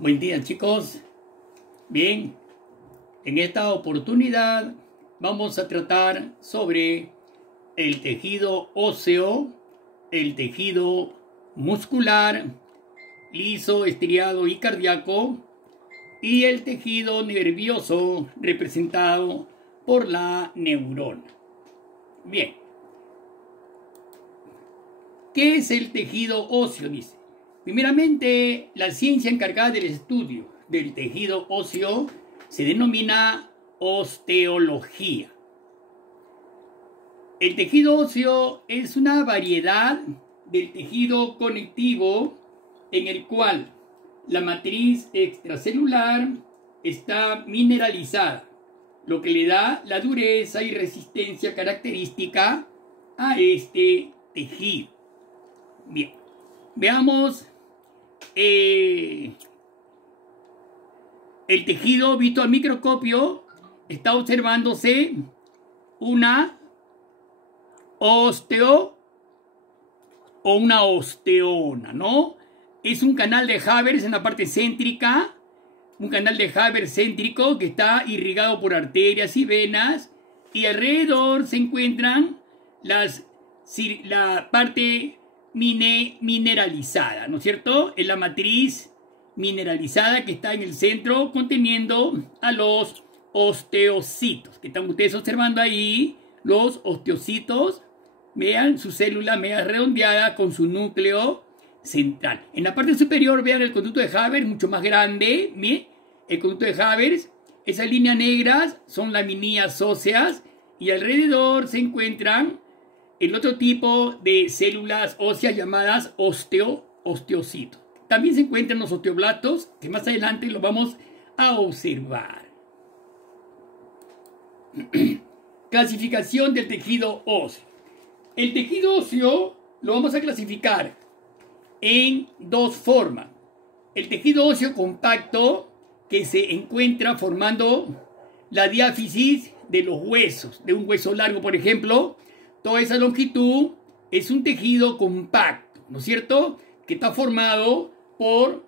Buen día, chicos. Bien, en esta oportunidad vamos a tratar sobre el tejido óseo, el tejido muscular, liso, estriado y cardíaco, y el tejido nervioso representado por la neurona. Bien, ¿qué es el tejido óseo? Dice. Primeramente, la ciencia encargada del estudio del tejido óseo se denomina osteología. El tejido óseo es una variedad del tejido conectivo en el cual la matriz extracelular está mineralizada, lo que le da la dureza y resistencia característica a este tejido. Bien, veamos el tejido visto al microscopio. Está observándose una osteo o una osteona, ¿no? Es un canal de Haber en la parte céntrica, un canal de Haber céntrico que está irrigado por arterias y venas, y alrededor se encuentran la parte mineralizada, ¿no es cierto? Es la matriz mineralizada que está en el centro conteniendo a los osteocitos, que están ustedes observando ahí, los osteocitos. Vean su célula media redondeada con su núcleo central. En la parte superior vean el conducto de Haber, mucho más grande. ¿Bien? El conducto de Haber, esas líneas negras son laminillas óseas y alrededor se encuentran el otro tipo de células óseas llamadas osteocitos. También se encuentran los osteoblastos, que más adelante lo vamos a observar. Clasificación del tejido óseo. El tejido óseo lo vamos a clasificar en dos formas. El tejido óseo compacto, que se encuentra formando la diáfisis de los huesos, de un hueso largo, por ejemplo. Toda esa longitud es un tejido compacto, ¿no es cierto? Que está formado por,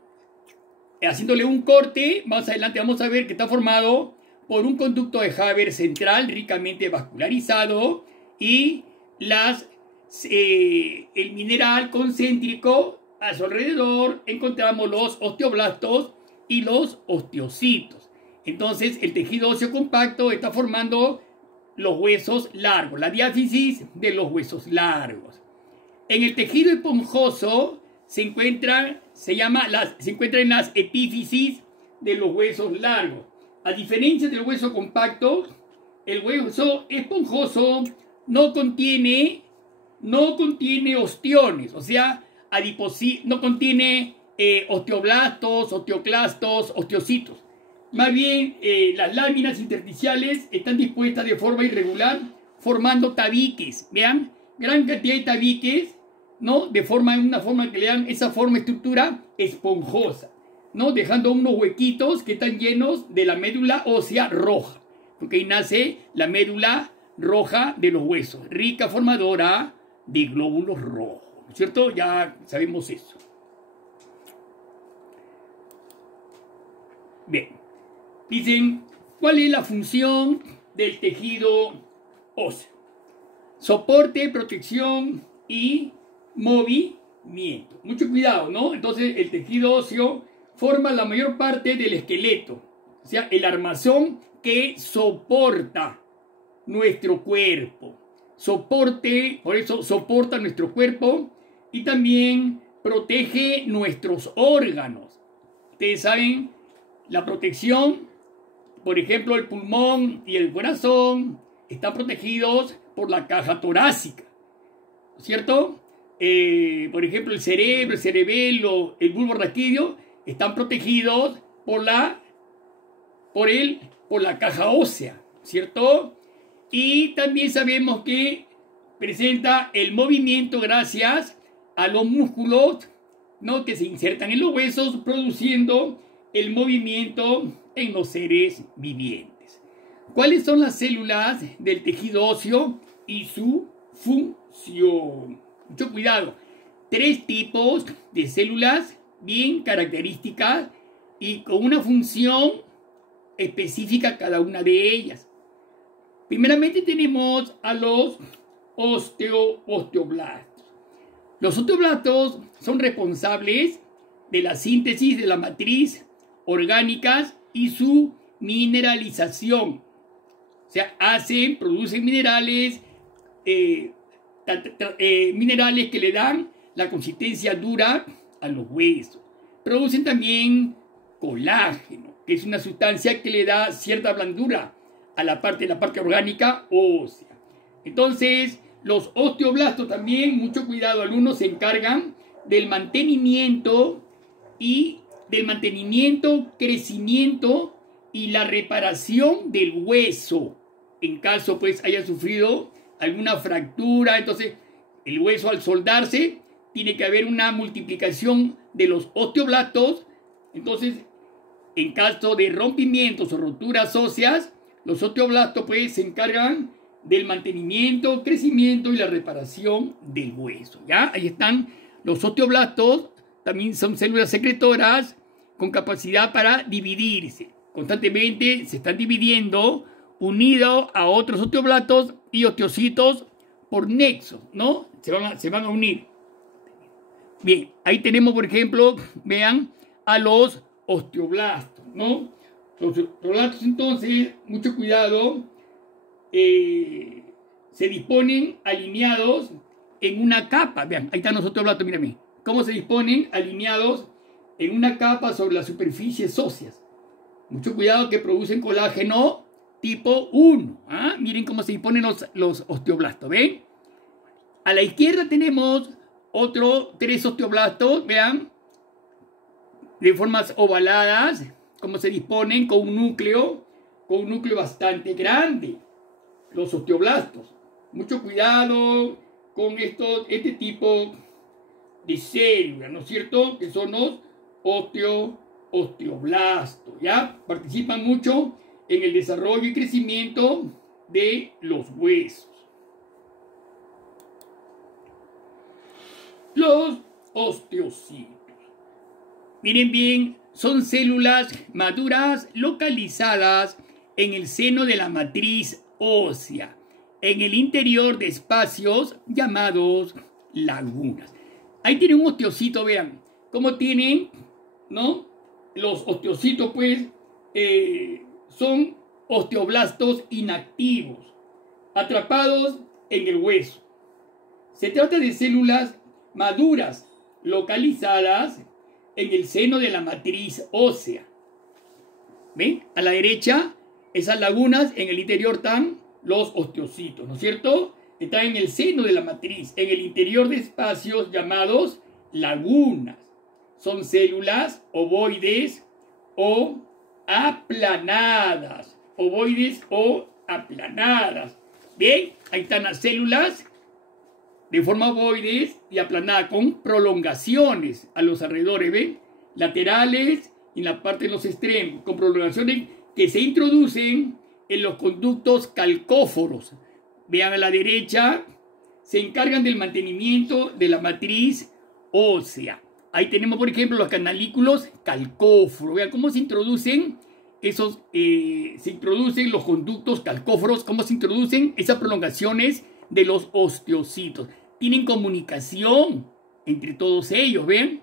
haciéndole un corte, más adelante vamos a ver que está formado por un conducto de Haber central ricamente vascularizado y el mineral concéntrico. A su alrededor encontramos los osteoblastos y los osteocitos. Entonces el tejido óseo compacto está formando los huesos largos, la diáfisis de los huesos largos. En el tejido esponjoso se encuentran en las epífisis de los huesos largos. A diferencia del hueso compacto, el hueso esponjoso no contiene ostiones, o sea, no contiene osteoblastos, osteoclastos, osteocitos. Más bien, las láminas intersticiales están dispuestas de forma irregular, formando tabiques. Vean, gran cantidad de tabiques, ¿no? Una forma que le dan esa forma, estructura esponjosa, ¿no? Dejando unos huequitos que están llenos de la médula ósea roja, porque ahí nace la médula roja de los huesos, rica formadora de glóbulos rojos, ¿no es cierto? Ya sabemos eso. Bien. Dicen, ¿cuál es la función del tejido óseo? Soporte, protección y movimiento. Mucho cuidado, ¿no? Entonces, el tejido óseo forma la mayor parte del esqueleto, o sea, el armazón que soporta nuestro cuerpo. Por eso soporta nuestro cuerpo y también protege nuestros órganos. Ustedes saben, la protección, por ejemplo, el pulmón y el corazón están protegidos por la caja torácica, ¿cierto? Por ejemplo, el cerebro, el cerebelo, el bulbo raquídeo están protegidos por la caja ósea, ¿cierto? Y también sabemos que presenta el movimiento gracias a los músculos, ¿no? Que se insertan en los huesos, produciendo el movimiento en los seres vivientes. ¿Cuáles son las células del tejido óseo y su función? Mucho cuidado. 3 tipos de células bien características y con una función específica cada una de ellas. Primeramente tenemos a los osteoblastos. Los osteoblastos son responsables de la síntesis de la matriz orgánicas y su mineralización. O sea, producen minerales, minerales que le dan la consistencia dura a los huesos. Producen también colágeno, que es una sustancia que le da cierta blandura a la parte orgánica ósea. Entonces, los osteoblastos también, mucho cuidado, algunos se encargan del mantenimiento, crecimiento y la reparación del hueso. En caso pues haya sufrido alguna fractura, entonces el hueso al soldarse tiene que haber una multiplicación de los osteoblastos. Entonces, en caso de rompimientos o roturas óseas, los osteoblastos pues se encargan del mantenimiento, crecimiento y la reparación del hueso. ¿Ya? Ahí están los osteoblastos. También son células secretoras con capacidad para dividirse. Constantemente se están dividiendo unidos a otros osteoblastos y osteocitos por nexos, ¿no? Se van a unir. Bien, ahí tenemos, por ejemplo, vean, a los osteoblastos, ¿no? Los osteoblastos, entonces, mucho cuidado, se disponen alineados en una capa. Vean, ahí están los osteoblastos, mírame. Cómo se disponen alineados en una capa sobre las superficies óseas. Mucho cuidado que producen colágeno tipo 1. ¿Ah? Miren cómo se disponen los osteoblastos, ¿ven? A la izquierda tenemos tres osteoblastos, vean, de formas ovaladas, cómo se disponen con un núcleo bastante grande. Los osteoblastos. Mucho cuidado con este tipo de células, ¿no es cierto? Que son los osteoblastos, ¿ya? Participan mucho en el desarrollo y crecimiento de los huesos. Los osteocitos. Miren bien, son células maduras localizadas en el seno de la matriz ósea, en el interior de espacios llamados lagunas. Ahí tienen un osteocito, vean, cómo tienen, ¿no? Los osteocitos, pues, son osteoblastos inactivos, atrapados en el hueso. Se trata de células maduras localizadas en el seno de la matriz ósea. ¿Ven? A la derecha, esas lagunas, en el interior están los osteocitos, ¿no es cierto? Están en el seno de la matriz, en el interior de espacios llamados lagunas. Son células ovoides o aplanadas. Ovoides o aplanadas. ¿Bien? Ahí están las células de forma ovoides y aplanada con prolongaciones a los alrededores, ¿ven? Laterales y en la parte de los extremos, con prolongaciones que se introducen en los conductos calcóforos. Vean a la derecha, se encargan del mantenimiento de la matriz ósea. Ahí tenemos, por ejemplo, los canalículos calcóforos. Vean cómo se introducen los conductos calcóforos, cómo se introducen esas prolongaciones de los osteocitos. Tienen comunicación entre todos ellos, ¿ven?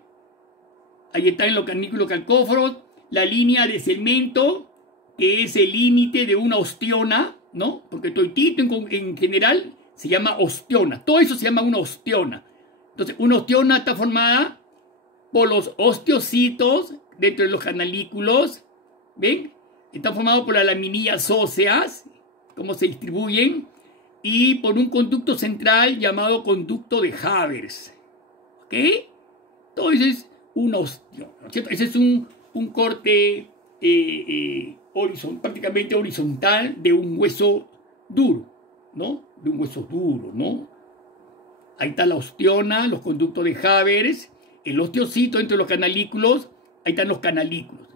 Ahí están los canalículos calcóforos, la línea de segmento, que es el límite de una osteona, ¿no? Porque toitito en general se llama osteona. Todo eso se llama una osteona. Entonces, una osteona está formada por los osteocitos dentro de los canalículos, ¿ven? Está formado por las laminillas óseas, cómo se distribuyen, y por un conducto central llamado conducto de Havers. ¿Ok? Todo eso es una osteona, ¿no es cierto? Ese es un corte prácticamente horizontal de un hueso duro, ¿no? De un hueso duro, ¿no? Ahí está la osteona, los conductos de Havers, el osteocito entre los canalículos, ahí están los canalículos.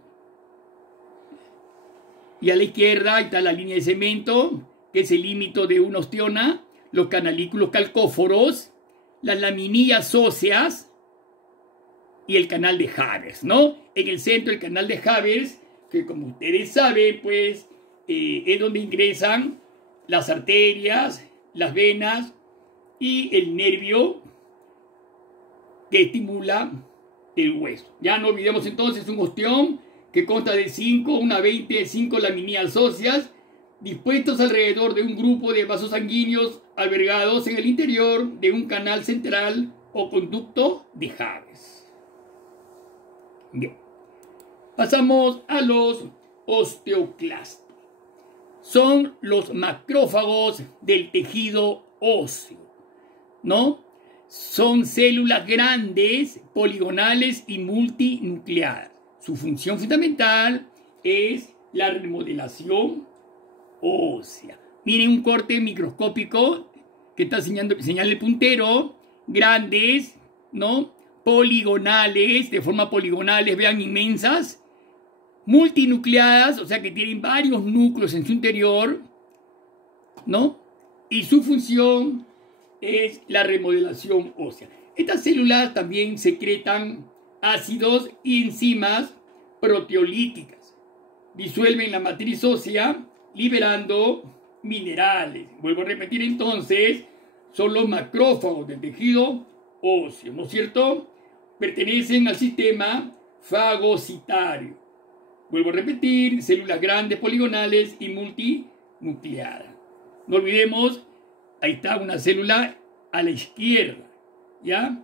Y a la izquierda ahí está la línea de cemento, que es el límite de una osteona, los canalículos calcóforos, las laminillas óseas, y el canal de Havers, ¿no? En el centro el canal de Havers, que como ustedes saben, pues es donde ingresan las arterias, las venas y el nervio que estimula el hueso. Ya no olvidemos entonces un osteón que consta de 5 laminillas óseas dispuestos alrededor de un grupo de vasos sanguíneos albergados en el interior de un canal central o conducto de Havers. Bien, pasamos a los osteoclastos. Son los macrófagos del tejido óseo, ¿no? Son células grandes, poligonales y multinucleadas. Su función fundamental es la remodelación ósea. Miren un corte microscópico que está señalando el puntero. Grandes, ¿no? Poligonales, de forma poligonales, vean, inmensas. Multinucleadas, o sea que tienen varios núcleos en su interior, ¿no? Y su función es la remodelación ósea. Estas células también secretan ácidos y enzimas proteolíticas. Disuelven la matriz ósea liberando minerales. Vuelvo a repetir entonces, son los macrófagos del tejido óseo, ¿no es cierto? Pertenecen al sistema fagocitario. Vuelvo a repetir, células grandes, poligonales y multinucleadas. No olvidemos, ahí está una célula a la izquierda, ¿ya?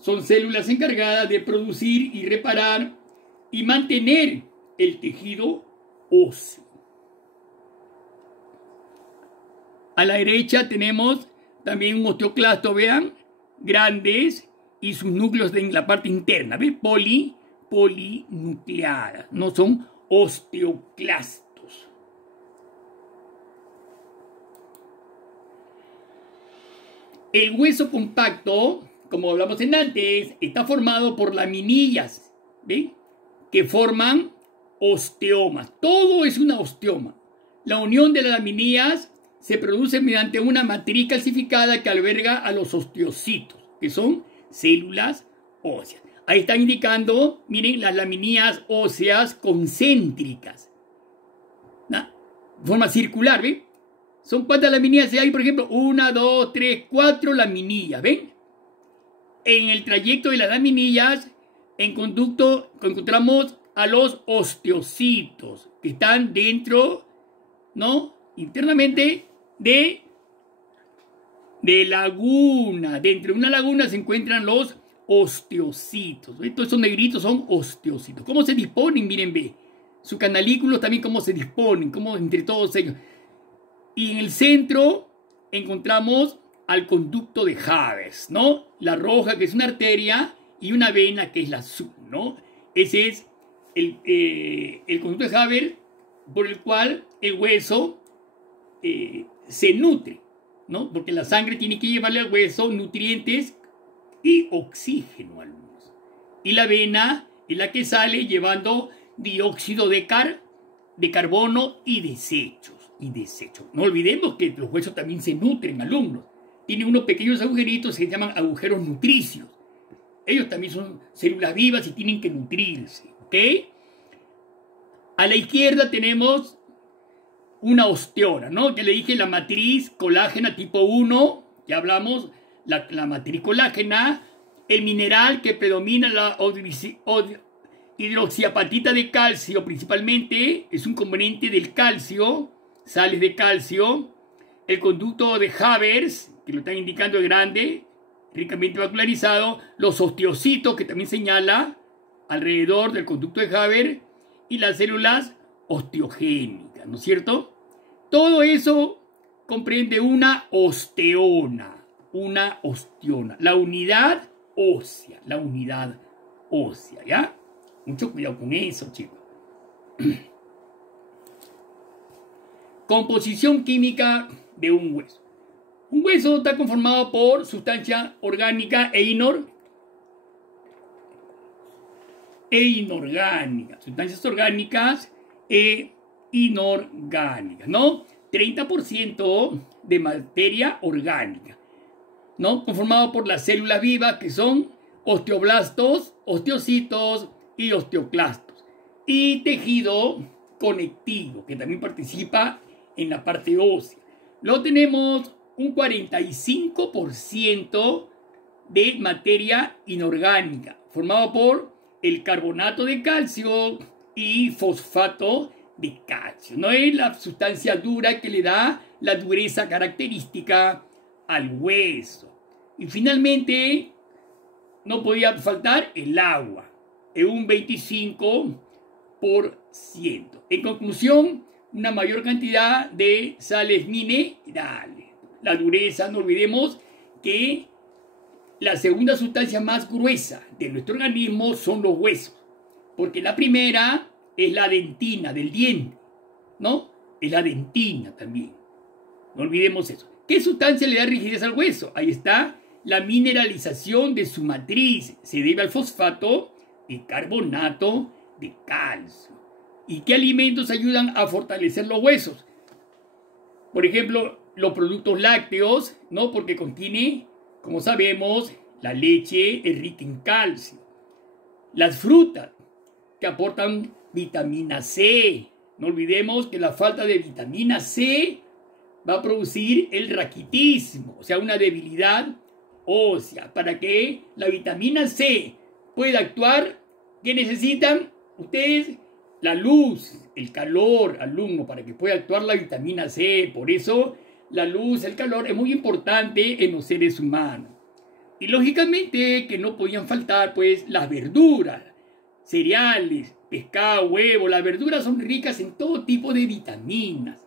Son células encargadas de producir y reparar y mantener el tejido óseo. A la derecha tenemos también un osteoclasto, vean, grandes y sus núcleos en la parte interna, ¿ven? Polinucleadas, no son osteoclastos. El hueso compacto, como hablamos antes, está formado por laminillas, ¿ven? Que forman osteomas. Todo es una osteoma. La unión de las laminillas se produce mediante una matriz calcificada que alberga a los osteocitos, que son células óseas. Ahí está indicando, miren, las laminillas óseas concéntricas. ¿No? Forma circular, ¿ven? ¿Son cuántas laminillas hay? Por ejemplo, 1, 2, 3, 4 laminillas, ¿ven? En el trayecto de las laminillas, en conducto, encontramos a los osteocitos, que están dentro, ¿no? Internamente de laguna. Dentro de una laguna se encuentran los osteocitos. ¿Ve? Todos esos negritos son osteocitos. ¿Cómo se disponen? Miren, ve. Sus canalículos también cómo se disponen, cómo entre todos ellos. Y en el centro encontramos al conducto de Havers, ¿no? La roja, que es una arteria, y una vena, que es la azul, ¿no? Ese es el conducto de Havers, por el cual el hueso se nutre, ¿no? Porque la sangre tiene que llevarle al hueso nutrientes y oxígeno al hueso. Y la vena es la que sale llevando dióxido de carbono y desechos. No olvidemos que los huesos también se nutren, alumnos. Tienen unos pequeños agujeritos que se llaman agujeros nutricios. Ellos también son células vivas y tienen que nutrirse, ¿ok? A la izquierda tenemos una osteona, ¿no? Ya le dije la matriz colágena tipo 1, ya hablamos, la matriz colágena, el mineral que predomina, la hidroxiapatita de calcio principalmente, es un componente del calcio, sales de calcio, el conducto de Havers, que lo están indicando de grande, ricamente vascularizado, los osteocitos, que también señala alrededor del conducto de Havers, y las células osteogénicas, ¿no es cierto? Todo eso comprende una osteona, la unidad ósea, ¿ya? Mucho cuidado con eso, chicos. Composición química de un hueso. Un hueso está conformado por sustancia orgánica e inorgánica. Sustancias orgánicas e inorgánicas, ¿no? 30% de materia orgánica, ¿no? Conformado por las células vivas, que son osteoblastos, osteocitos y osteoclastos. Y tejido conectivo, que también participa en la parte ósea. Luego tenemos un 45% de materia inorgánica, formado por el carbonato de calcio y fosfato de calcio. No es la sustancia dura que le da la dureza característica al hueso. Y finalmente, no podía faltar el agua, en un 25%. En conclusión, una mayor cantidad de sales minerales. La dureza, no olvidemos que la segunda sustancia más gruesa de nuestro organismo son los huesos, porque la primera es la dentina del diente, ¿no? Es la dentina también. No olvidemos eso. ¿Qué sustancia le da rigidez al hueso? Ahí está la mineralización de su matriz. Se debe al fosfato y carbonato de calcio. ¿Y qué alimentos ayudan a fortalecer los huesos? Por ejemplo, los productos lácteos, ¿no? Porque contiene, como sabemos, la leche es rica en calcio. Las frutas, que aportan vitamina C. No olvidemos que la falta de vitamina C va a producir el raquitismo, o sea, una debilidad ósea. Para que la vitamina C pueda actuar, ¿qué necesitan ustedes? La luz, el calor, alumno, para que pueda actuar la vitamina C. Por eso la luz, el calor es muy importante en los seres humanos. Y lógicamente que no podían faltar pues las verduras, cereales, pescado, huevo. Las verduras son ricas en todo tipo de vitaminas.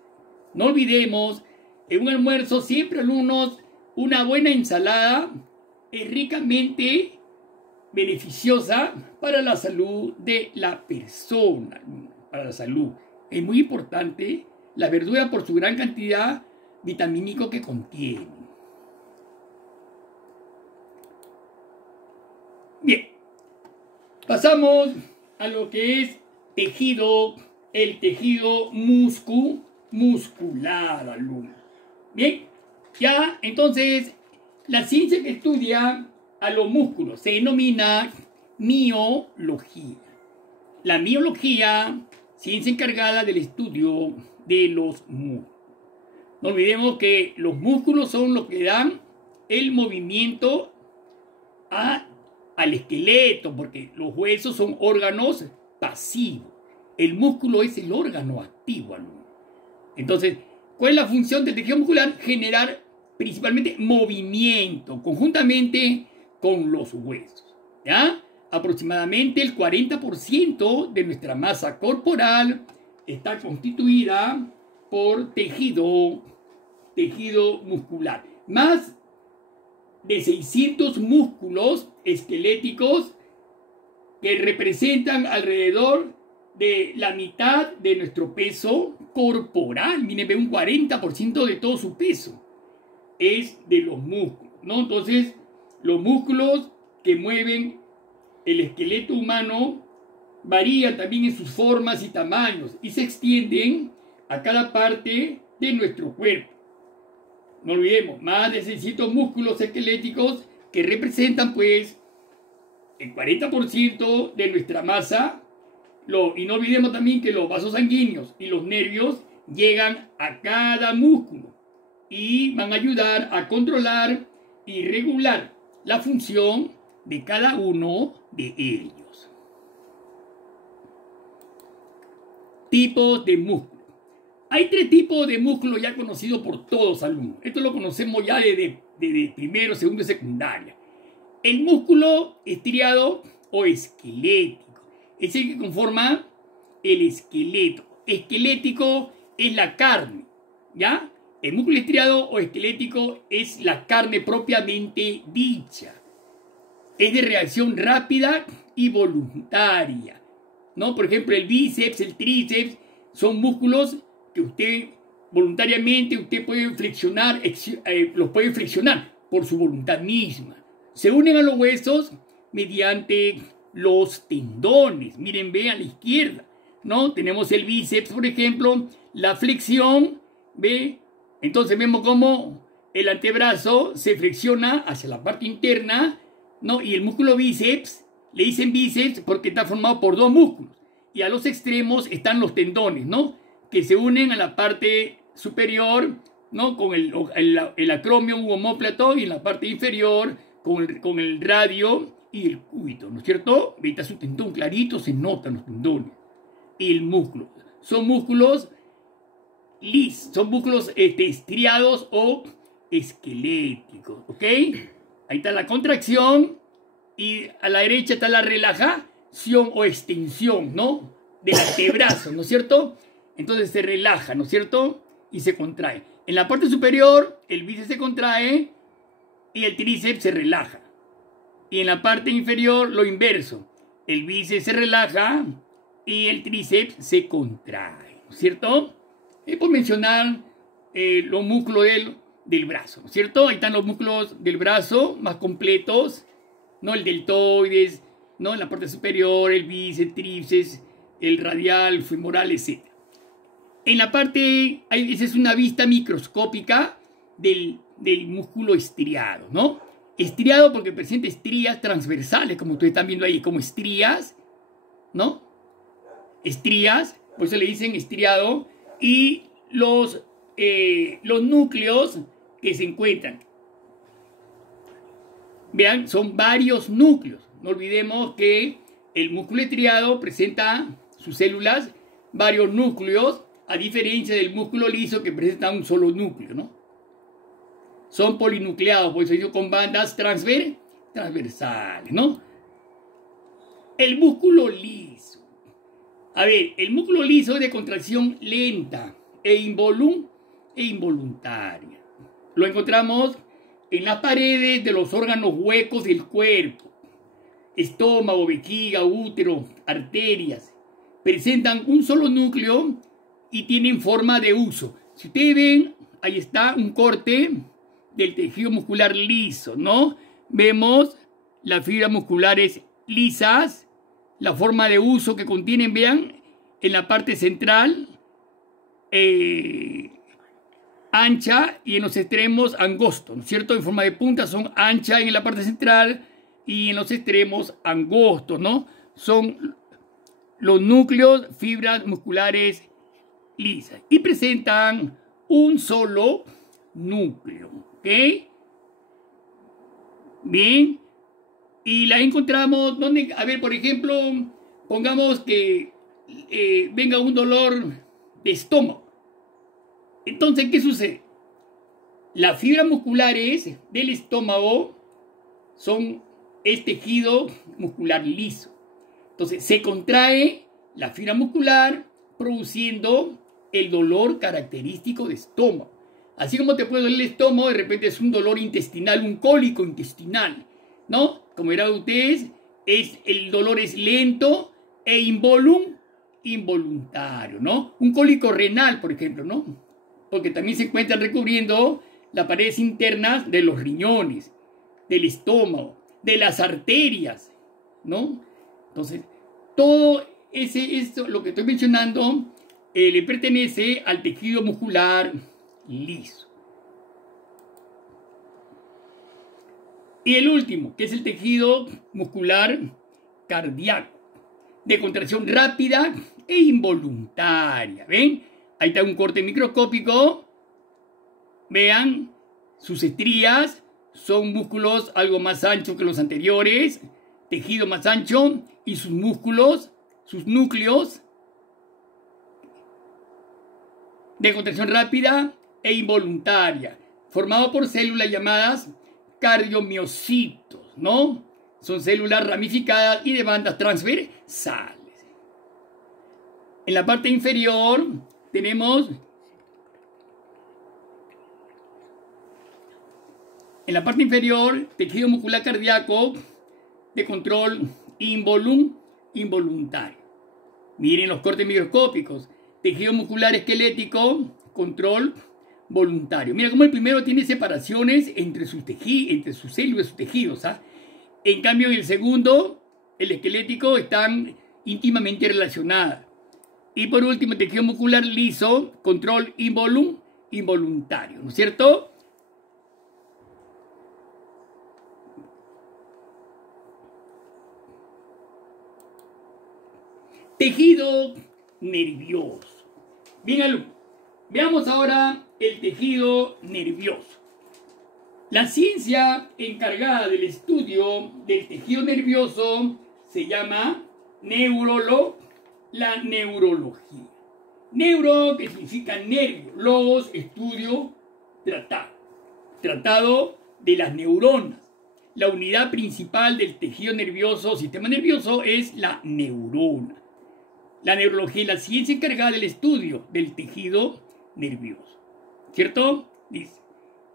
No olvidemos, en un almuerzo siempre, alumnos, una buena ensalada es ricamente beneficiosa para la salud de la persona. Para la salud es muy importante la verdura por su gran cantidad vitamínico que contiene. Bien, pasamos a lo que es tejido, el tejido muscular, alumno. Bien, ya entonces la ciencia que estudia a los músculos se denomina miología. La miología, ciencia encargada del estudio de los músculos. No olvidemos que los músculos son los que dan el movimiento al esqueleto, porque los huesos son órganos pasivos. El músculo es el órgano activo, alumno. Entonces, ¿cuál es la función del tejido muscular? Generar principalmente movimiento, conjuntamente con los huesos, ¿ya? Aproximadamente el 40% de nuestra masa corporal está constituida por tejido muscular. Más de 600 músculos esqueléticos que representan alrededor de la mitad de nuestro peso corporal. Miren, un 40% de todo su peso es de los músculos, ¿no? Entonces, los músculos que mueven el esqueleto humano varían también en sus formas y tamaños y se extienden a cada parte de nuestro cuerpo. No olvidemos, más de 600 músculos esqueléticos que representan pues el 40% de nuestra masa. Y no olvidemos también que los vasos sanguíneos y los nervios llegan a cada músculo y van a ayudar a controlar y regular la función de cada uno de ellos. Tipos de músculos. Hay 3 tipos de músculos ya conocidos por todos, alumnos. Esto lo conocemos ya desde primero, segundo y secundaria. El músculo estriado o esquelético es el que conforma el esqueleto. Esquelético es la carne, ¿ya? El músculo estriado o esquelético es la carne propiamente dicha. Es de reacción rápida y voluntaria, ¿no? Por ejemplo, el bíceps, el tríceps, son músculos que usted voluntariamente puede flexionar, los puede flexionar por su voluntad misma. Se unen a los huesos mediante los tendones. Miren, ve a la izquierda, ¿no? Tenemos el bíceps, por ejemplo, la flexión, ¿ve? Entonces vemos cómo el antebrazo se flexiona hacia la parte interna ¿no? Y el músculo bíceps, le dicen bíceps porque está formado por dos músculos. Y a los extremos están los tendones, ¿no? Que se unen a la parte superior, ¿no? Con el acromio u omóplato, y en la parte inferior con el radio y el cúbito, ¿no es cierto? Ahorita su tendón clarito, se notan los tendones. Y el músculo. Son músculos lisos, son músculos estriados o esqueléticos, ¿ok? Ahí está la contracción y a la derecha está la relajación o extensión, ¿no? Del antebrazo, ¿no es cierto? Entonces se relaja, ¿no es cierto? Y se contrae. En la parte superior, el bíceps se contrae y el tríceps se relaja. Y en la parte inferior, lo inverso. El bíceps se relaja y el tríceps se contrae, ¿no es cierto? Es por mencionar los músculos del brazo, ¿no es cierto? Ahí están los músculos del brazo más completos, ¿no? El deltoides, ¿no? En la parte superior, el bíceps, tríceps, el radial, femoral, etc. En la parte, esa es una vista microscópica del músculo estriado, ¿no? Estriado porque presenta estrías transversales, como ustedes están viendo ahí, como estrías, ¿no? Estrías, por eso le dicen estriado, y los núcleos que se encuentran. Vean, son varios núcleos. No olvidemos que el músculo estriado presenta sus células, varios núcleos, a diferencia del músculo liso que presenta un solo núcleo, ¿no? Son polinucleados, por eso ellos con bandas transversales, ¿no? El músculo liso. A ver, el músculo liso es de contracción lenta e involuntaria. Lo encontramos en las paredes de los órganos huecos del cuerpo. Estómago, vejiga, útero, arterias. Presentan un solo núcleo y tienen forma de uso. Si ustedes ven, ahí está un corte del tejido muscular liso, ¿no? Vemos las fibras musculares lisas, la forma de uso que contienen, vean, en la parte central, ancha, y en los extremos angosto, ¿no es cierto? En forma de punta son anchas en la parte central y en los extremos angostos, ¿no? Son los núcleos, fibras musculares lisas, y presentan un solo núcleo, ¿ok? Bien, y la encontramos donde, a ver, por ejemplo, pongamos que venga un dolor de estómago. Entonces, ¿qué sucede? Las fibras musculares del estómago es tejido muscular liso. Entonces, se contrae la fibra muscular produciendo el dolor característico de estómago. Así como te puede doler el estómago, de repente es un dolor intestinal, un cólico intestinal, ¿no? Como verán ustedes, el dolor es lento e involuntario, ¿no? Un cólico renal, por ejemplo, ¿no? Porque también se encuentran recubriendo las paredes internas de los riñones, del estómago, de las arterias, ¿no? Entonces, todo esto, lo que estoy mencionando, le pertenece al tejido muscular liso. Y el último, que es el tejido muscular cardíaco, de contracción rápida e involuntaria. ¿Ven? Ahí está un corte microscópico. Vean, sus estrías son músculos algo más anchos que los anteriores, tejido más ancho, y sus músculos, sus núcleos, de contracción rápida e involuntaria, formado por células llamadas cardiomiocitos, ¿no? Son células ramificadas y de bandas transversales. En la parte inferior tenemos, tejido muscular cardíaco de control involuntario. Miren los cortes microscópicos. Tejido muscular esquelético, control voluntario. Mira cómo el primero tiene separaciones entre sus células, sus tejidos, ¿ah? En cambio, en el segundo, el esquelético, están íntimamente relacionadas. Y por último, el tejido muscular liso, control involuntario, ¿no es cierto? Tejido nervioso. Bien, alumnos. Veamos ahora el tejido nervioso. La ciencia encargada del estudio del tejido nervioso se llama la neurología. Neuro, que significa nervio. Logos, estudio, tratado. Tratado de las neuronas. La unidad principal del tejido nervioso, sistema nervioso, es la neurona. La neurología es la ciencia encargada del estudio del tejido nervioso. ¿Cierto? Dice,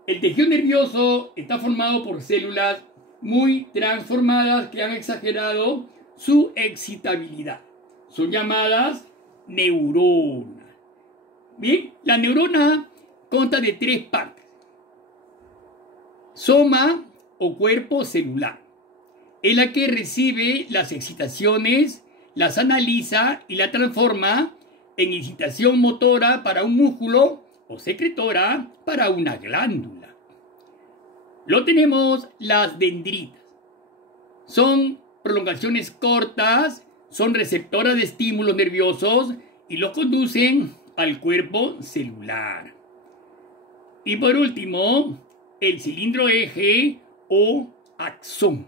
el tejido nervioso está formado por células muy transformadas que han exagerado su excitabilidad. Son llamadas neuronas. Bien, la neurona consta de 3 partes. Soma o cuerpo celular. Es la que recibe las excitaciones, las analiza y la transforma en excitación motora para un músculo o secretora para una glándula. Lo tenemos las dendritas. Son prolongaciones cortas, son receptoras de estímulos nerviosos y los conducen al cuerpo celular. Y por último, el cilindro eje o axón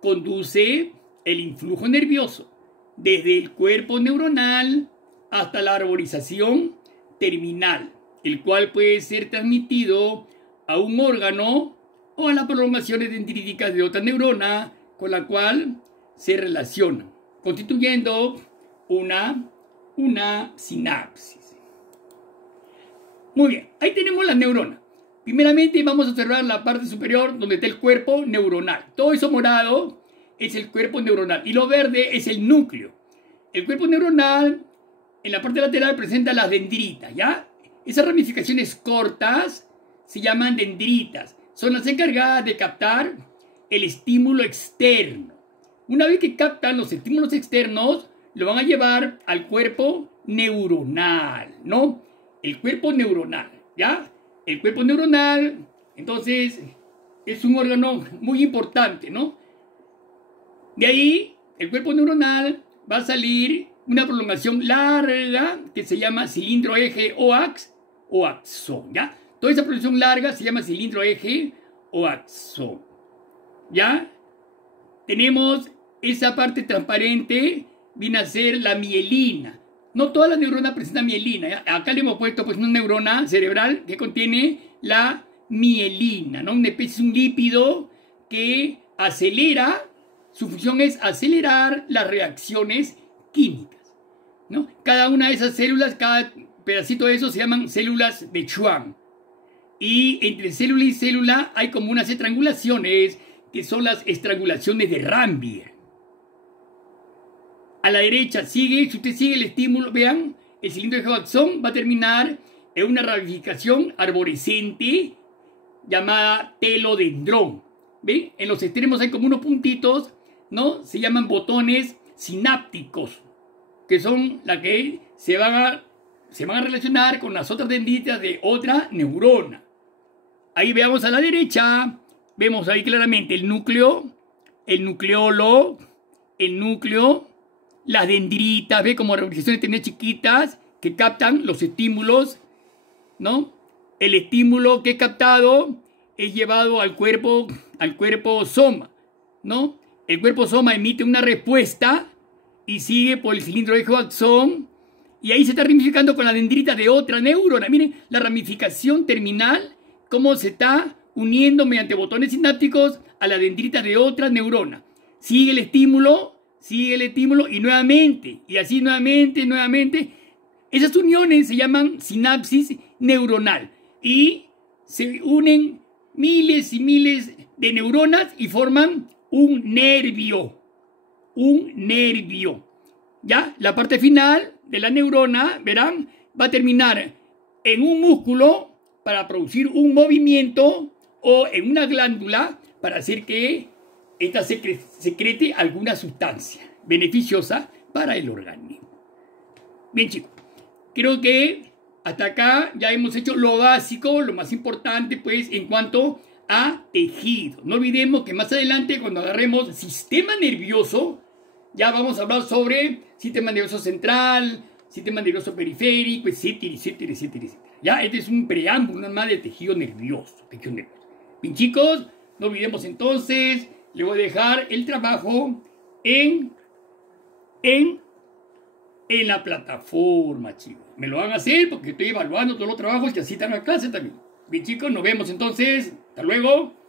conduce el influjo nervioso desde el cuerpo neuronal hasta la arborización terminal, el cual puede ser transmitido a un órgano o a las prolongaciones dendríticas de otra neurona con la cual se relacionan, constituyendo una sinapsis. Muy bien, ahí tenemos las neuronas. Primeramente vamos a observar la parte superior donde está el cuerpo neuronal. Todo eso morado es el cuerpo neuronal y lo verde es el núcleo. El cuerpo neuronal en la parte lateral presenta las dendritas, ¿ya? Esas ramificaciones cortas se llaman dendritas. Son las encargadas de captar el estímulo externo. Una vez que captan los estímulos externos, lo van a llevar al cuerpo neuronal, ¿no? El cuerpo neuronal, ¿ya? El cuerpo neuronal, entonces, es un órgano muy importante, ¿no? De ahí, el cuerpo neuronal va a salir una prolongación larga que se llama cilindro eje o axón, ¿ya? Toda esa prolongación larga se llama cilindro eje o axón, ¿ya? Tenemos esa parte transparente, viene a ser la mielina. No todas las neuronas presentan mielina, ¿ya? Acá le hemos puesto pues una neurona cerebral que contiene la mielina, ¿no? Una especie de un lípido que acelera, su función es acelerar las reacciones químicas, ¿no? Cada una de esas células, cada pedacito de eso se llaman células de Schwann. Y entre célula y célula hay como unas estrangulaciones que son las estrangulaciones de Rambier. A la derecha sigue, si usted sigue el estímulo, vean, el cilindro eje o axón va a terminar en una ramificación arborescente llamada telodendrón. ¿Ven? En los extremos hay como unos puntitos, ¿no? Se llaman botones sinápticos, que son las que se van a relacionar con las otras dendritas de otra neurona. Ahí veamos a la derecha, vemos ahí claramente el núcleo, el nucleolo, el núcleo, las dendritas, ve como ramificaciones chiquitas que captan los estímulos, ¿no? El estímulo que es captado es llevado al cuerpo soma, ¿no? El cuerpo soma emite una respuesta y sigue por el cilindro eje o axón y ahí se está ramificando con la dendrita de otra neurona. Miren la ramificación terminal, cómo se está uniendo mediante botones sinápticos a la dendrita de otra neurona. Sigue el estímulo y nuevamente, y así nuevamente. Esas uniones se llaman sinapsis neuronal y se unen miles y miles de neuronas y forman un nervio. ¿Ya? La parte final de la neurona, verán, va a terminar en un músculo para producir un movimiento o en una glándula para hacer que esta secrete alguna sustancia beneficiosa para el organismo. Bien, chicos, creo que hasta acá ya hemos hecho lo básico, lo más importante, pues, en cuanto a tejido. No olvidemos que más adelante, cuando agarremos sistema nervioso, ya vamos a hablar sobre sistema nervioso central, sistema nervioso periférico, etcétera, etcétera, etcétera, etcétera. Ya, este es un preámbulo normal de tejido nervioso, Bien, chicos, no olvidemos entonces, le voy a dejar el trabajo en la plataforma, chicos. Me lo van a hacer porque estoy evaluando todos los trabajos que así están en la clase también. Bien, chicos, nos vemos entonces. Hasta luego.